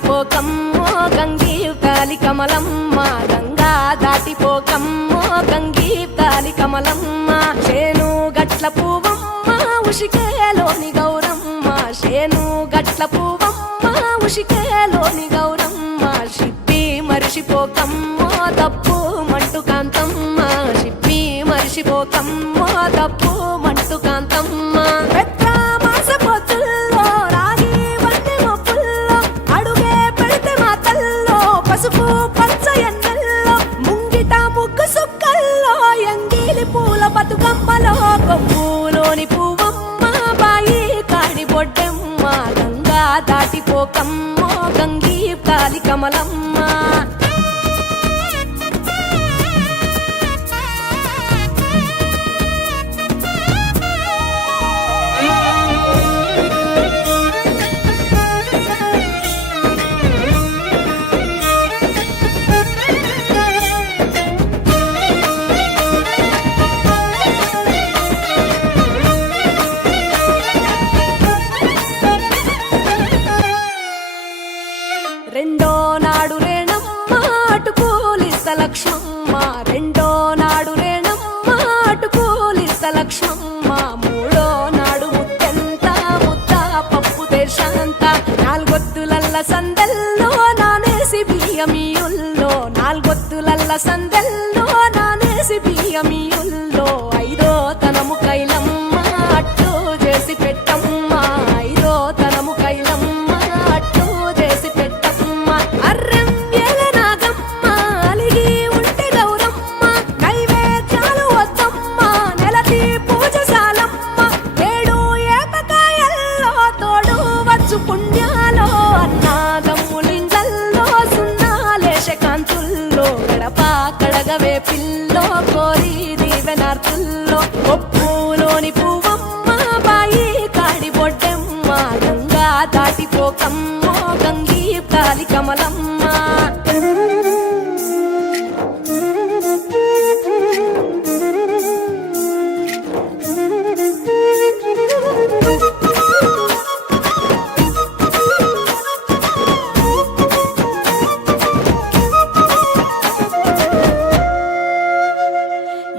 దాటిపోకమ్మో గంగీవ్తాలి కమలమ్మ గంగా దాటిపోకమ్మో గంగీవ్తాలి కమలమ్మ శేను గట్ల పువ్వమ్మ ఉషికేలోని గౌరమ్మ శేను గట్ల పువ్వమ్మ ఉషికేలోని గౌరమ్మ షిప్పి మరిషిపోకమ్మో తప్పు మంటు కాంతమ్మ షిప్పి మరిషిపోకమ్మో తప్పు మంటు కాంతమ్మ పసుపు పచ్చ ఎన్నెల్లో ముంగిట ముగ్గు సుక్కల్లో ఎంగిలి పూల బతుకమ్మలో కొమ్ములోని పువ్వమ్మ బాయి కాడి బొడ్డెమ్మ గంగా దాటిపోకమ్మో గంగీవ్తాలి కమలమ్మ రెండో నాడు రేణమ్మ అటుకూలిస్త లక్ష్మమ్మ రెండో నాడు రేణమ్మ అటుకూలిస్త లక్ష్మమ్మ మూడో నాడు ముత్తెంత ముద్ద పప్పు దేశంత నాలుగొత్తులల్ల సందెల్లో నానేసి బియ్యమియుల్లో నాలుగొత్తులల్ల సందెల్లో నానేసి బియ్యమియుల్లో ఐదో తనము కైలమ్మ అట్టు చేసి పెట్టమ్మ ఐదో తనము కైలమ్మ అట్టు చేసి పెట్టమ్మ అర్రెం ఏల నాగమ్మ అలిగి ఉంటే గౌరమ్మ నైవేద్యాలు వద్దమ్మ నెలతి పూజశాలమ్మ ఏడు ఏపకాయల్లో తోడు వచ్చు పుణ్యాలో అన్నాదమ్ములింగల్లో సున్నాలేశ కాంతుల్లో గడప కడగవే పిల్లో కోరి దీవెనార్తుల్లో ఒప్పులోని పువ్వమ్మ బాయి కాడి బొడ్డెమ్మ గంగా దాటిపోకమ్మో గంగీవ్తాలి కమలమ్మ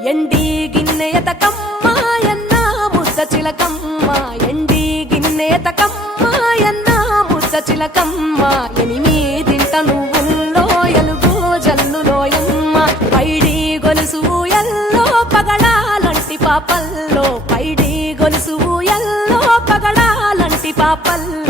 ఎండి గిన్నెయతకమ్మ ఎన్న ముద్ద చిలకమ్మ ఎండి గిన్నెయతకమ్మ ఎన్న ముద్ద చిలకమ్మ ఎనిమిదింట నువ్వుల్లో ఎలుగు జల్లులోయమ్మ పైడి గొలుసు ఎల్లో పగడాలంటి పాపల్లో పైడి గొలుసు ఎల్లో పగడాలంటి పాపల్లో